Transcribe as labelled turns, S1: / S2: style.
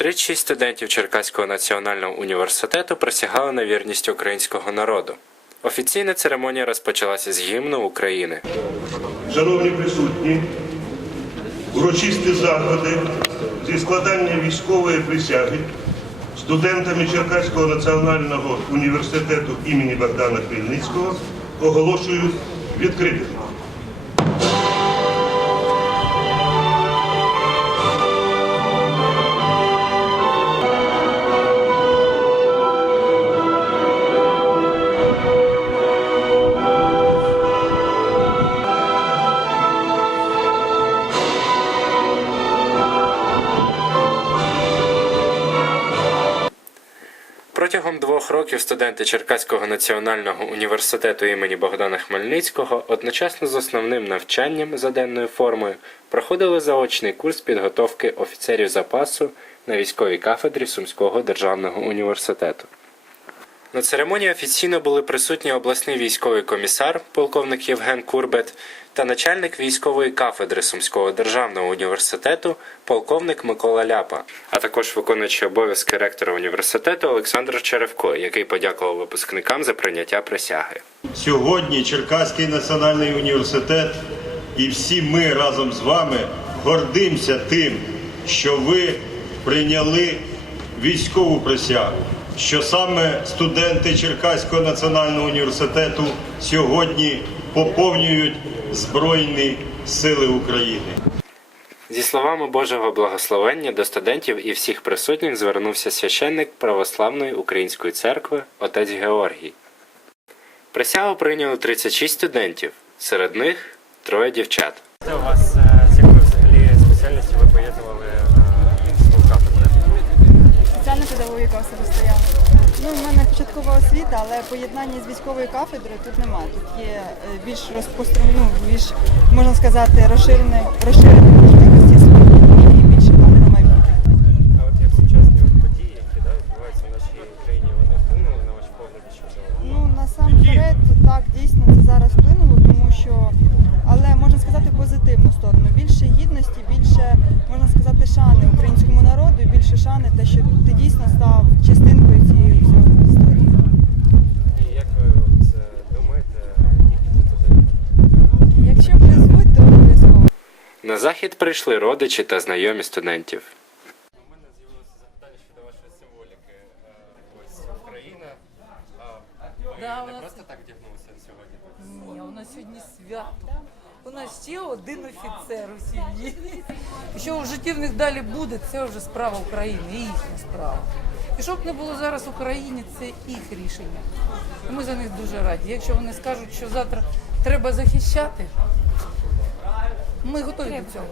S1: 36 студентів Черкаського національного університету присягали на вірність українського народу. Офіційна церемонія розпочалася з гімну України.
S2: Шановні присутні, урочисті заходи зі складання військової присяги студентами Черкаського національного університету імені Богдана Хмельницького оголошують відкритими.
S1: Протягом двох років студенти Черкаського національного університету імені Богдана Хмельницького одночасно з основним навчанням за денною формою проходили заочний курс підготовки офіцерів запасу на військовій кафедрі Сумського державного університету. На церемонії офіційно були присутні обласний військовий комісар, полковник Євген Курбет, та начальник військової кафедри Сумського державного університету, полковник Микола Ляпа, а також виконуючий обов'язки ректора університету Олександр Черевко, який подякував випускникам за прийняття присяги.
S3: Сьогодні Черкаський національний університет і всі ми разом з вами гордимося тим, що ви прийняли військову присягу, що саме студенти Черкаського національного університету сьогодні поповнюють Збройні Сили України.
S1: Зі словами Божого благословення до студентів і всіх присутніх звернувся священник Православної Української церкви отець Георгій. Присягу прийняли 36 студентів, серед них троє дівчат.
S4: Це у вас е, з якою взагалі спеціальністю ви поєднували е, свою кафедру?
S5: Соціальна педагогіка особисто я. Ну, в мене початкова освіта, але поєднання з військовою кафедрою тут немає. Тут є е, більш розпространені, ну, більш, можна сказати, розширене, розширені можливості і більше плани на майбутнє.
S4: А от як сучасні от події, які да, відбуваються в нашій країні, вони вплинули на ваш погляд щодо
S5: Ну, насамперед, так, дійсно, це зараз вплинуло, тому що, але можна сказати, позитивну сторону. Більше гідності, більше, можна сказати, шани українському народу, більше шани, те, що ти дійсно став
S1: На захід прийшли родичі та знайомі студентів.
S4: У мене з'явилося запитання щодо вашої символіки. Ось Україна. А ви
S6: Да,
S4: не просто так вдягнулися сьогодні?
S6: Ні, у нас сьогодні свято. У нас ще один офіцер у сім'ї. Що в житті в них далі буде, це вже справа України, і їхня справа. І щоб не було зараз в Україні, це їх рішення. Ми за них дуже раді. Якщо вони скажуть, що завтра треба захищати, ми готові до цього.